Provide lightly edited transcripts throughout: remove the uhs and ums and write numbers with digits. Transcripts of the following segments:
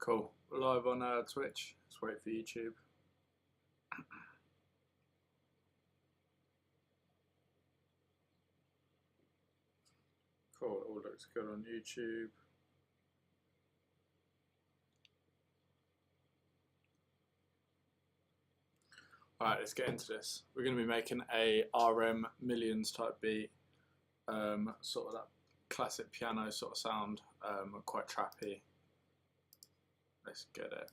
Cool. Live on Twitch. Let's wait for YouTube. Cool. It all looks good on YouTube. Alright, let's get into this. We're going to be making a M1llionz type beat. Sort of that classic piano sort of sound. Quite trappy. Let's get it.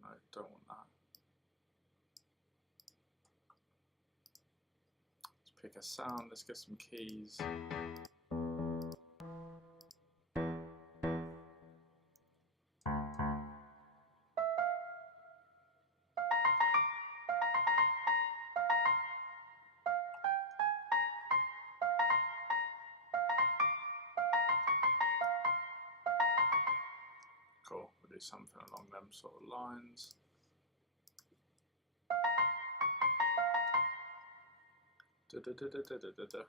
No, don't want that. Let's pick a sound. Let's get some keys. Cool, we'll do something along them sort of lines. Da, da, da, da, da, da, da.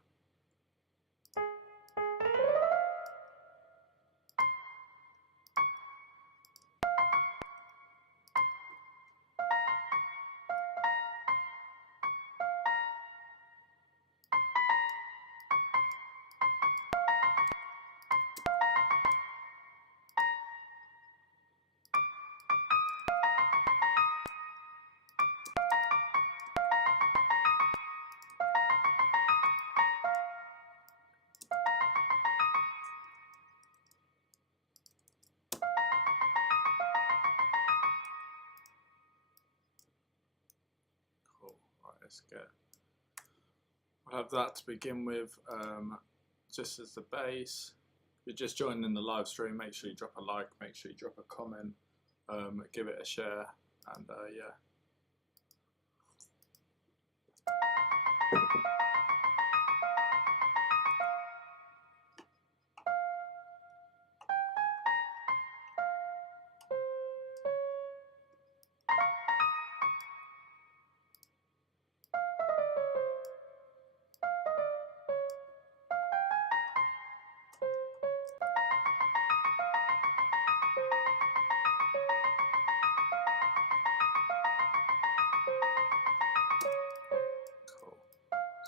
Let's get, we'll have that to begin with, just as the base. If you're just joining the live stream, make sure you drop a like, make sure you drop a comment, give it a share, and yeah.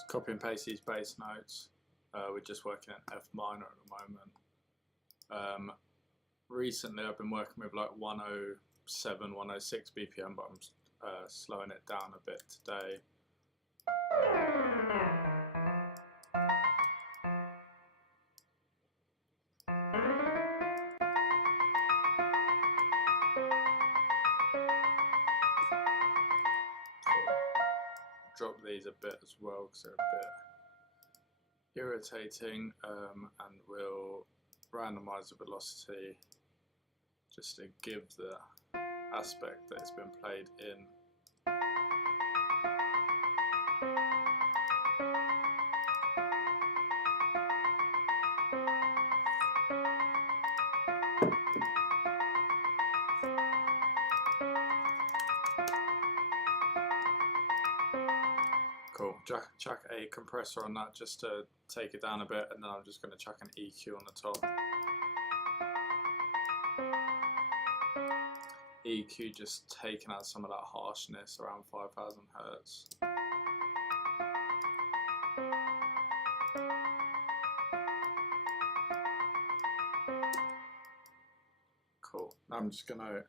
Copy and paste these bass notes. We're just working in F minor at the moment. Recently I've been working with like 107, 106 BPM, but I'm slowing it down a bit today. Drop these a bit as well because they're a bit irritating, and we'll randomize the velocity just to give the aspect that it's been played in. Cool, chuck a compressor on that just to take it down a bit, and then I'm just going to chuck an EQ on the top. EQ just taking out some of that harshness around 5000 Hertz. Cool, now I'm just going to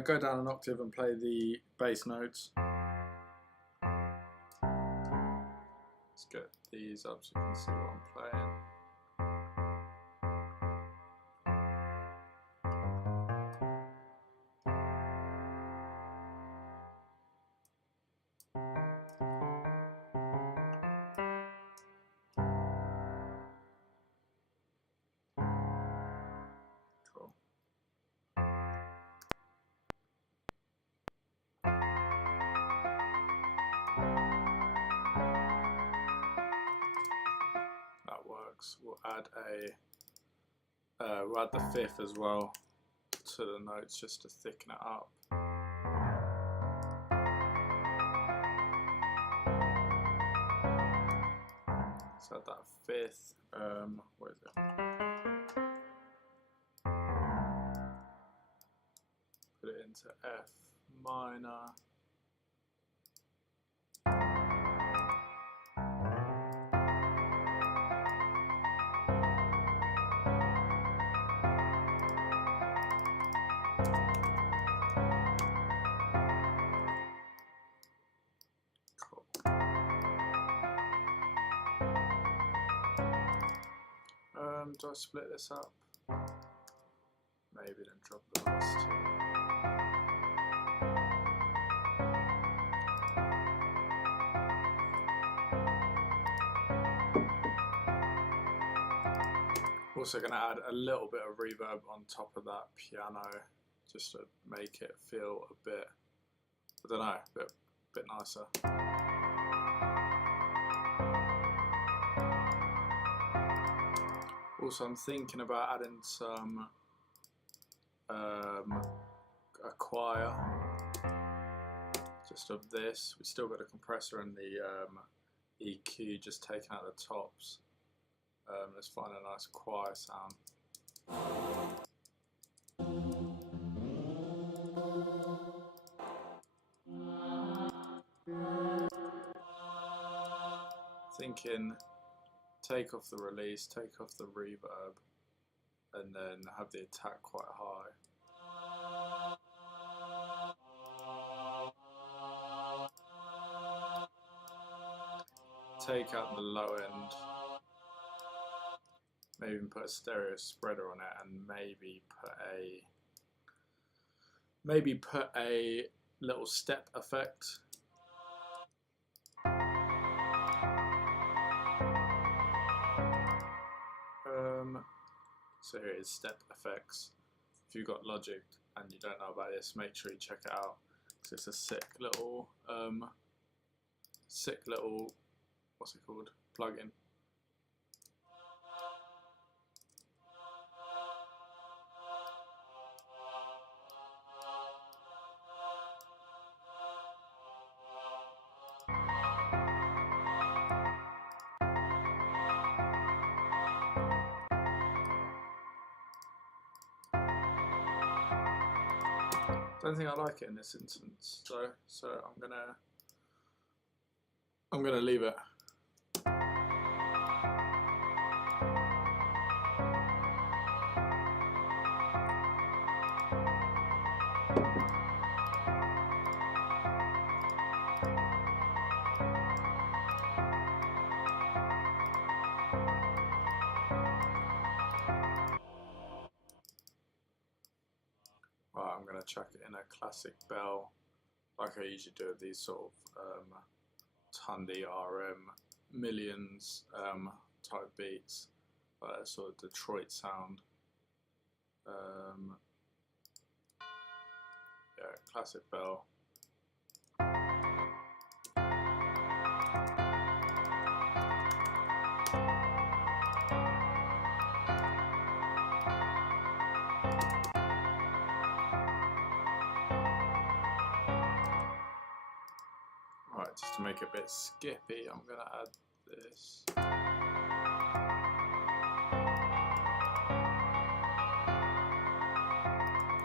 go down an octave and play the bass notes. Let's get these up so you can see what I'm playing. Cool. We'll add the fifth as well to the notes just to thicken it up. Let's add that fifth. Where is it? to F minor. Do I split this up? Maybe then drop the last two. Also going to add a little bit of reverb on top of that piano, just to make it feel a bit, I don't know, a bit nicer. Also, I'm thinking about adding some a choir, just of this. We still got a compressor and the EQ, just taking out the tops. Let's find a nice choir sound. Thinking, take off the release, take off the reverb, and then have the attack quite high. Take out the low end, maybe even put a stereo spreader on it, and maybe put a little step effect. So here is step effects. If you've got Logic and you don't know about this, make sure you check it out, because it's a sick little what's it called, plugin. Don't think I like it in this instance, so I'm gonna leave it. Right, I'm going to chuck it in a classic bell, like I usually do with these sort of Tundy RM millions type beats, sort of Detroit sound. Yeah, classic bell. Right, just to make it a bit skippy, I'm going to add this.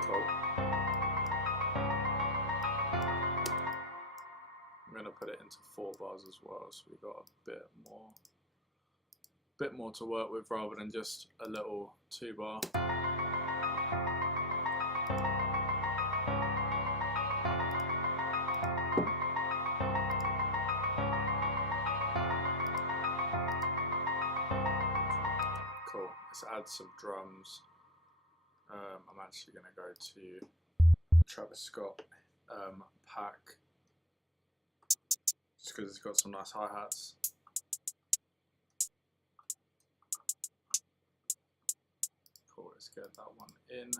Cool. I'm going to put it into 4 bars as well, so we've got a bit more to work with rather than just a little 2 bar. Cool, let's add some drums. I'm actually going to go to the Travis Scott pack, just because it's got some nice hi-hats. Cool, let's get that one in.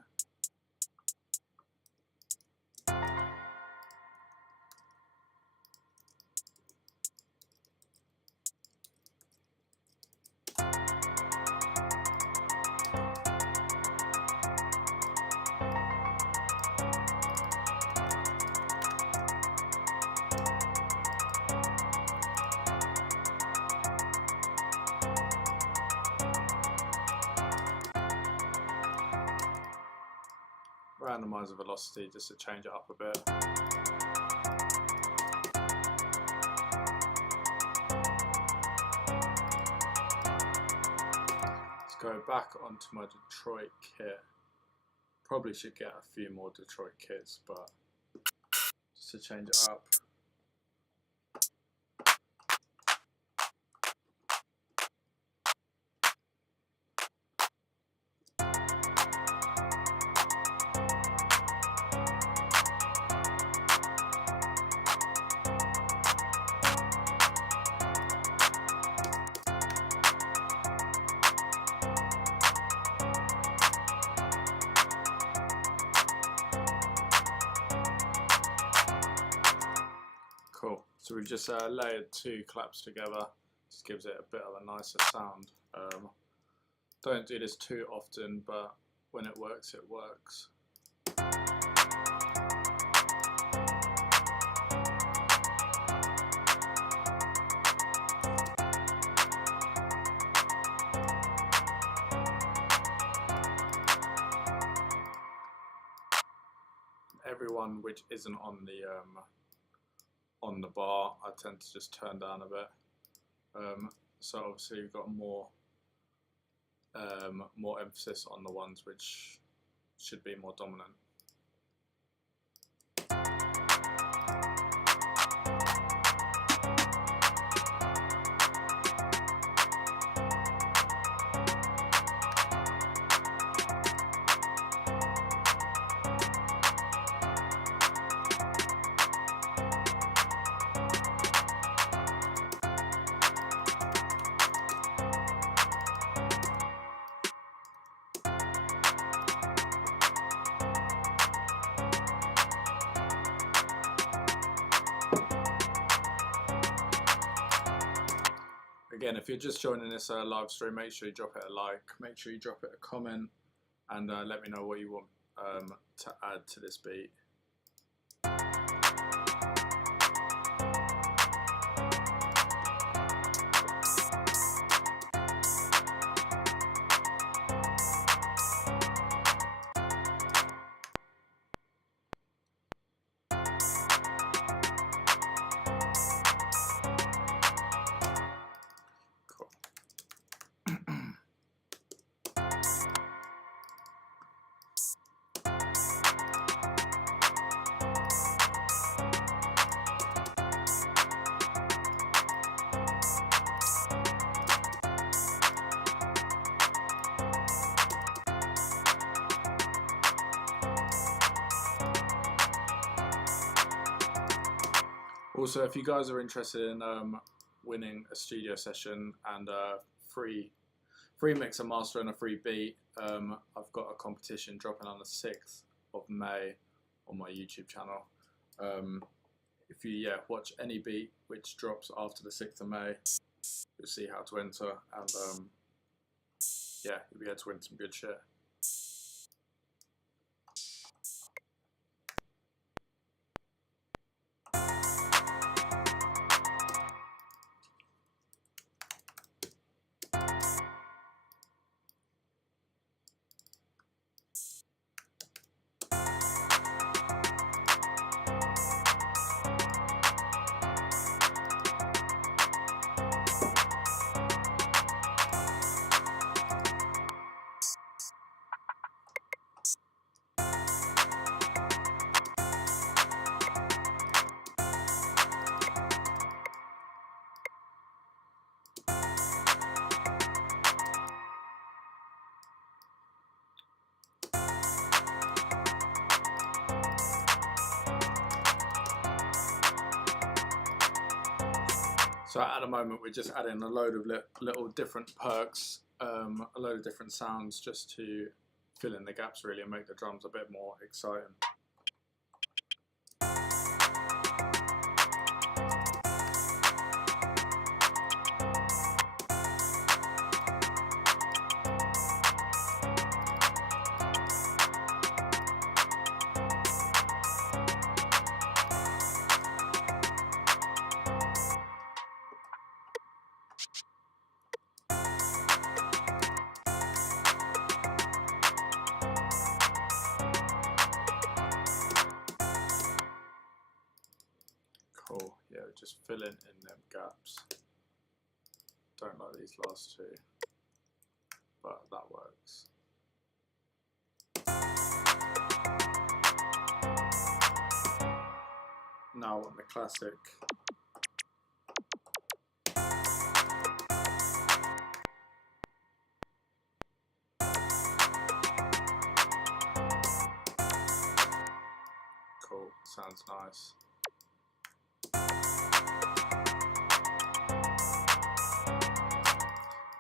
randomize the velocity just to change it up a bit. Let's go back onto my Detroit kit. Probably should get a few more Detroit kits, but just to change it up. Cool. So we've just layered two claps together. Just gives it a bit of a nicer sound. Don't do this too often, but when it works, it works. Everyone which isn't on the bar, I tend to just turn down a bit. So obviously we've got more emphasis on the ones which should be more dominant. Again, if you're just joining this live stream, make sure you drop it a like, make sure you drop it a comment, and let me know what you want to add to this beat. Also, if you guys are interested in winning a studio session and a free mix and master and a free beat, I've got a competition dropping on the 6th of May on my YouTube channel. If you watch any beat which drops after the 6th of May, you'll see how to enter, and you'll be able to win some good shit. So at the moment we're just adding a load of little different perks, a load of different sounds, just to fill in the gaps really and make the drums a bit more exciting. Cool, yeah, just filling in them gaps. Don't like these last two, but that works. Now I want the classic. Cool, sounds nice.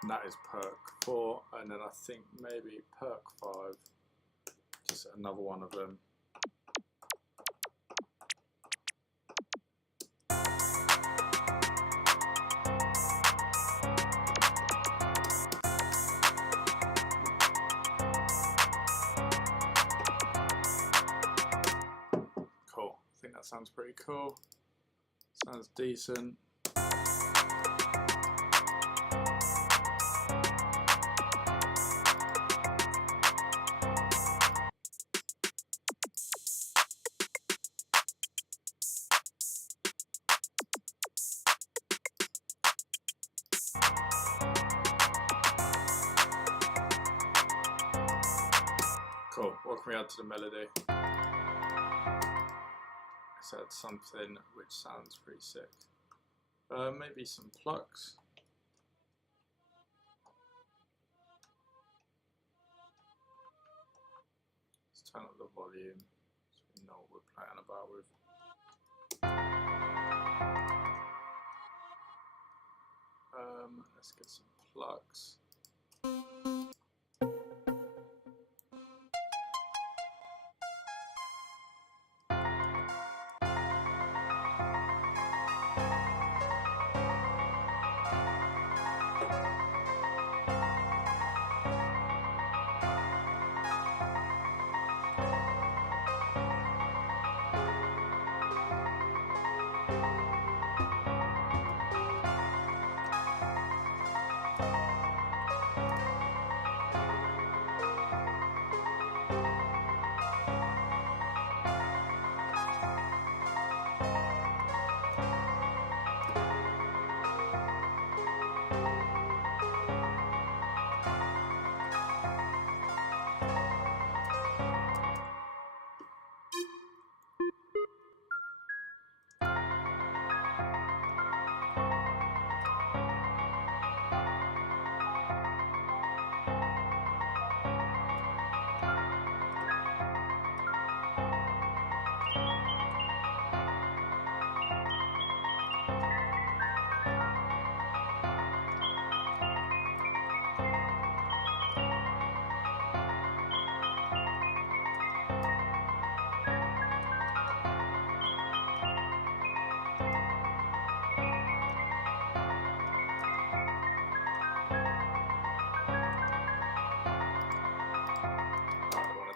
And that is perk 4, and then I think maybe perk 5, just another one of them. Cool, I think that sounds pretty cool. Sounds decent. Cool, what can we add to the melody? Let's add something which sounds pretty sick. Maybe some plucks. Let's turn up the volume so we know what we're playing about with. Let's get some plucks.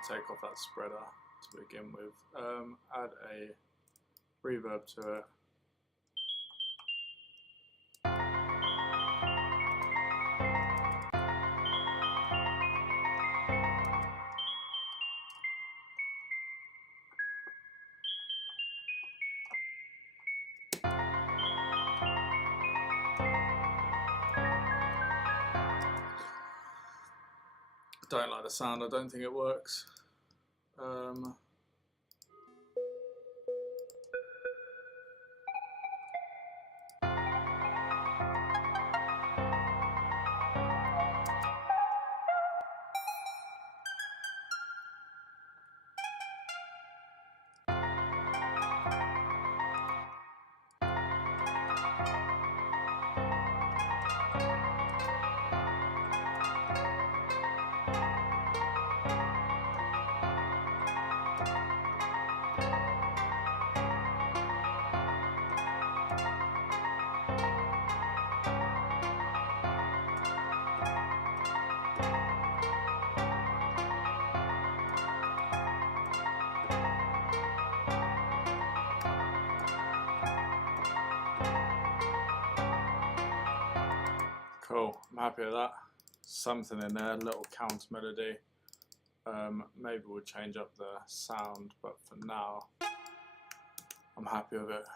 Take off that spreader to begin with. Add a reverb to it. Don't like the sound, I don't think it works. Cool, I'm happy with that. Something in there, a little counter melody. Maybe we'll change up the sound, but for now, I'm happy with it.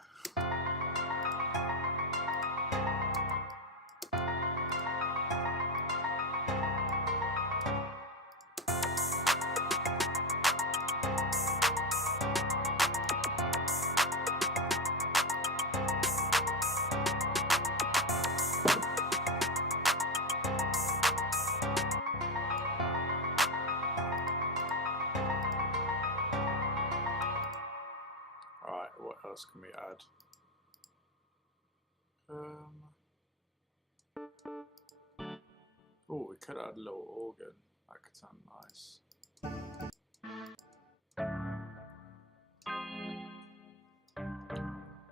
could add a little organ, that could sound nice.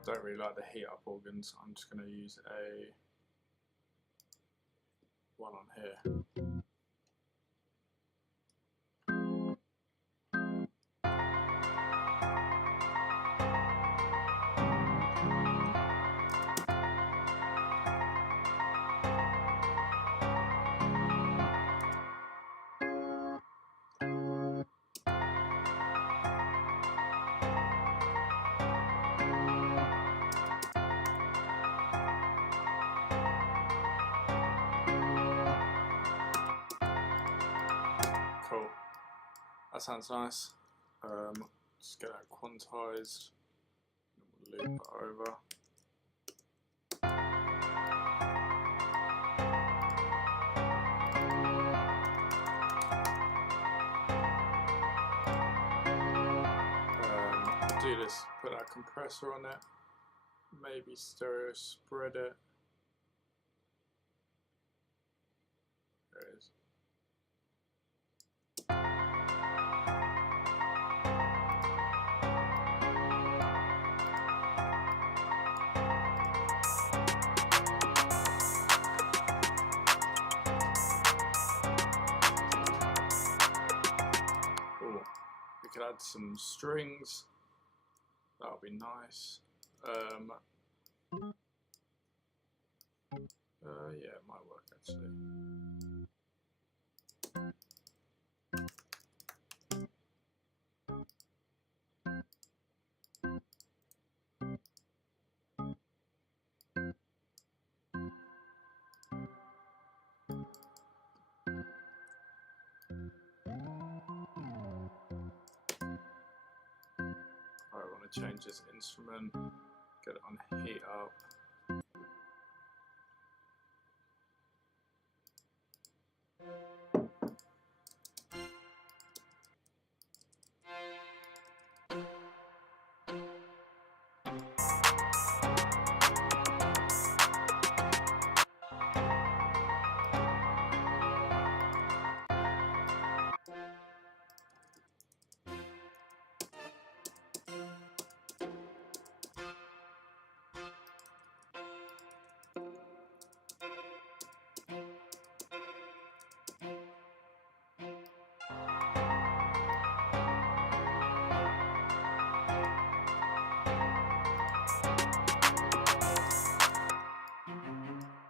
Don't really like the heat up organs, I'm just going to use one on here. Cool. That sounds nice. Just get that quantized. We'll loop it over. Do this. Put that compressor on it. Maybe stereo spread it. There it is. Ooh, we could add some strings. That would be nice. Yeah, it might work actually. I want to change this instrument, get it on heat up.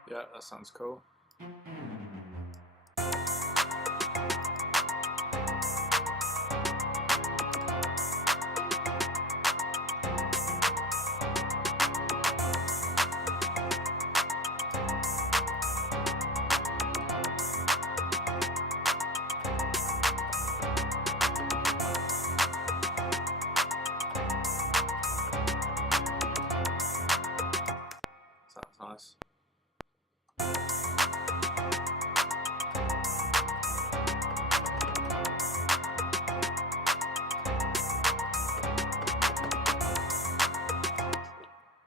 Yeah, that sounds cool. Sounds nice.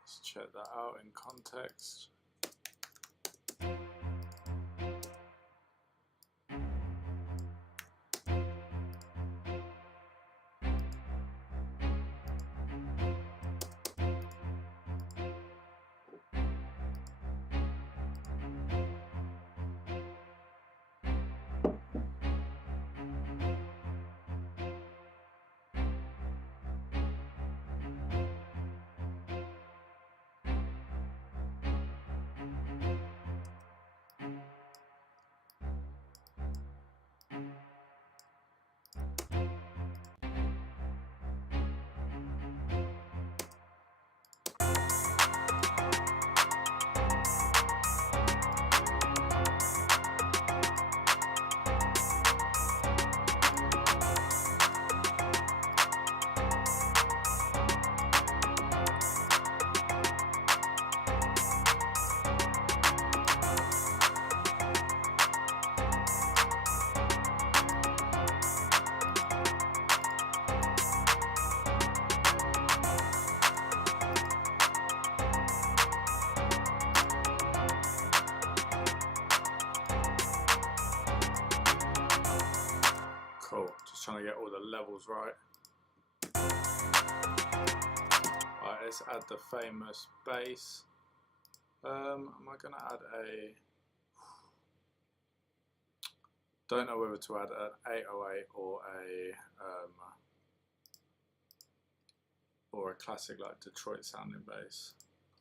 Let's check that out in context. levels right. Right, let's add the famous bass. Am I going to add a... Don't know whether to add an 808 or a classic like Detroit sounding bass.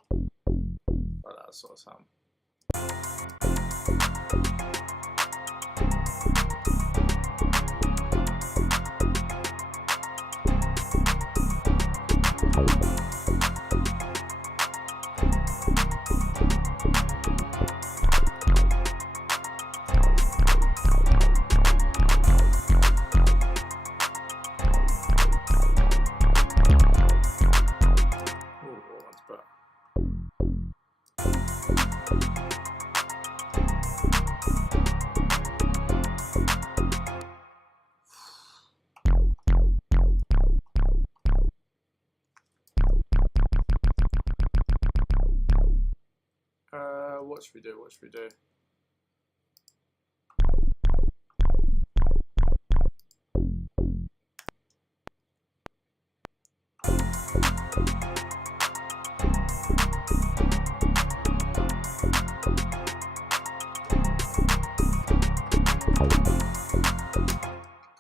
Like that sort of sound. What should we do? What should we do?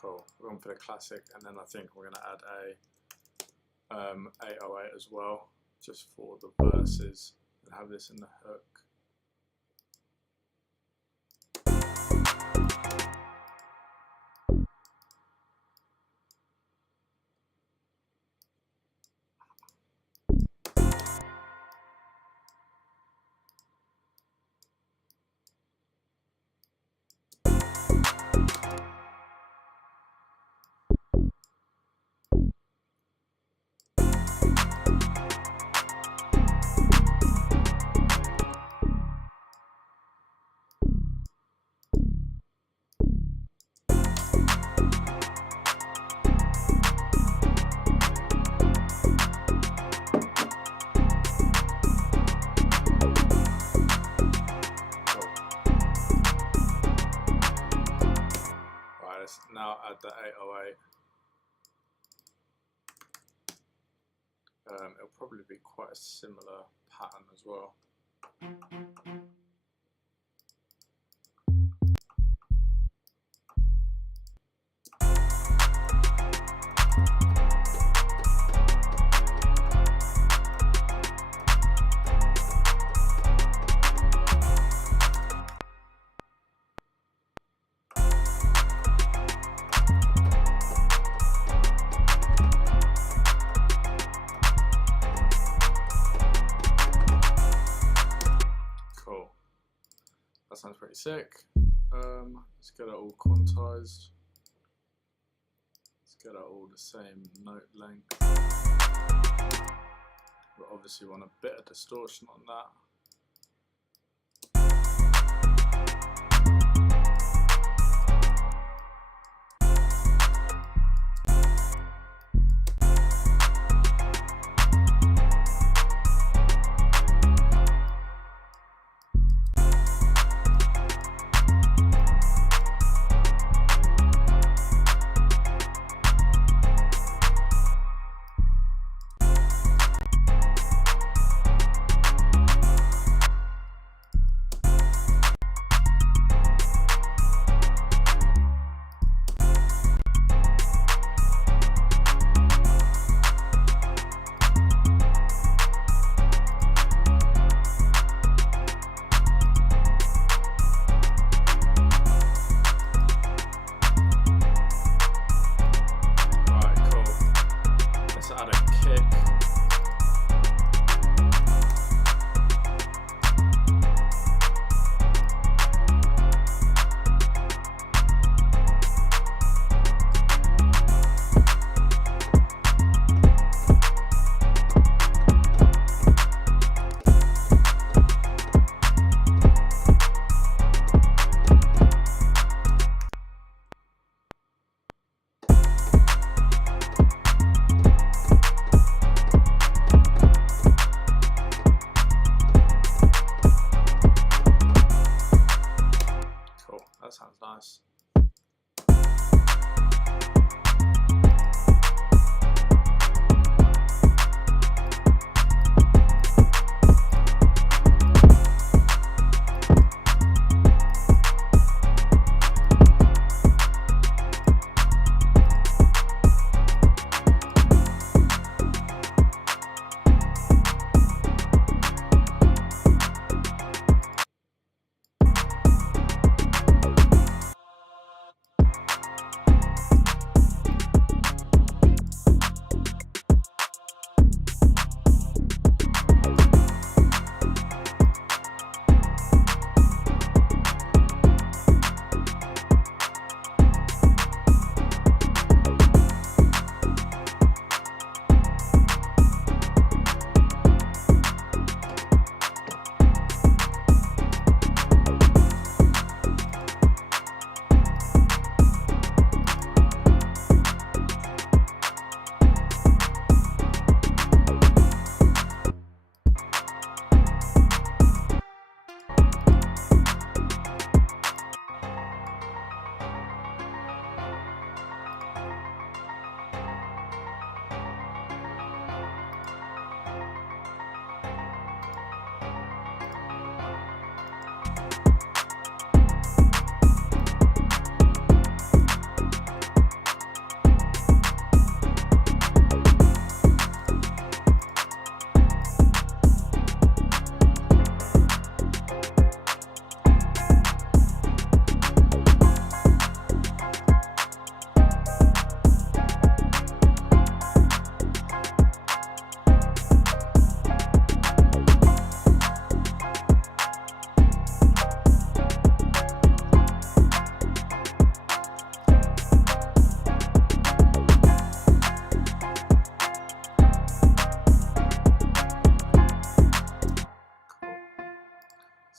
Cool. We're going for the classic, and then I think we're going to add a 808 as well, just for the verses, and have this in the hook. Now add the 808. It'll probably be quite a similar pattern as well. That sounds pretty sick. Let's get it all quantized. Let's get it all the same note length. We obviously want a bit of distortion on that.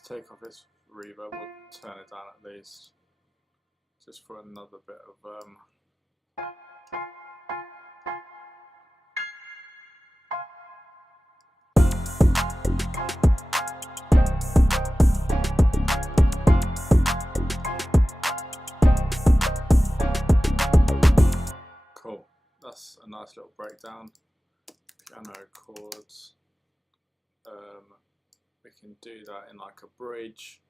take off its reverb, we'll turn it down at least, just for another bit of cool. That's a nice little breakdown. Piano chords. We can do that in like a bridge,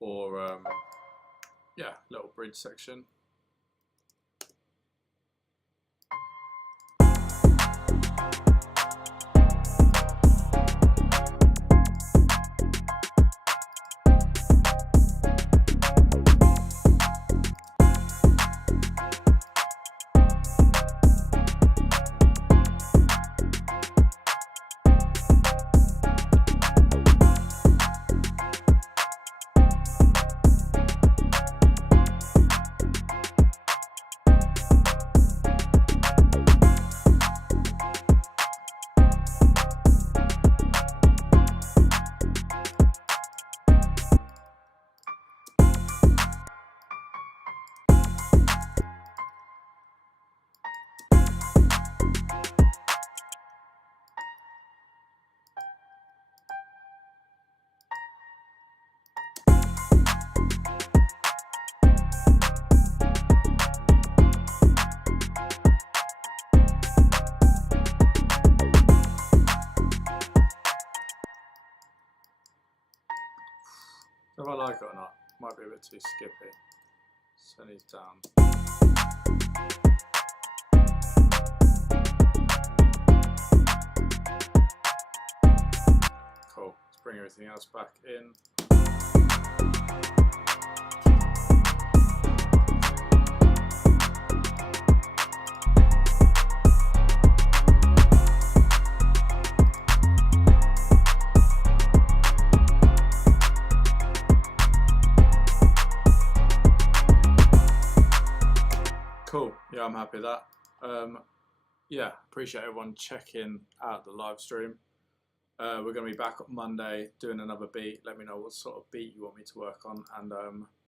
or yeah, little bridge section. If I like it or not, might be a bit too skippy. Turn these down. Cool. Let's bring everything else back in. Cool, yeah, I'm happy with that. Yeah, appreciate everyone checking out the live stream. We're going to be back on Monday doing another beat. Let me know what sort of beat you want me to work on, and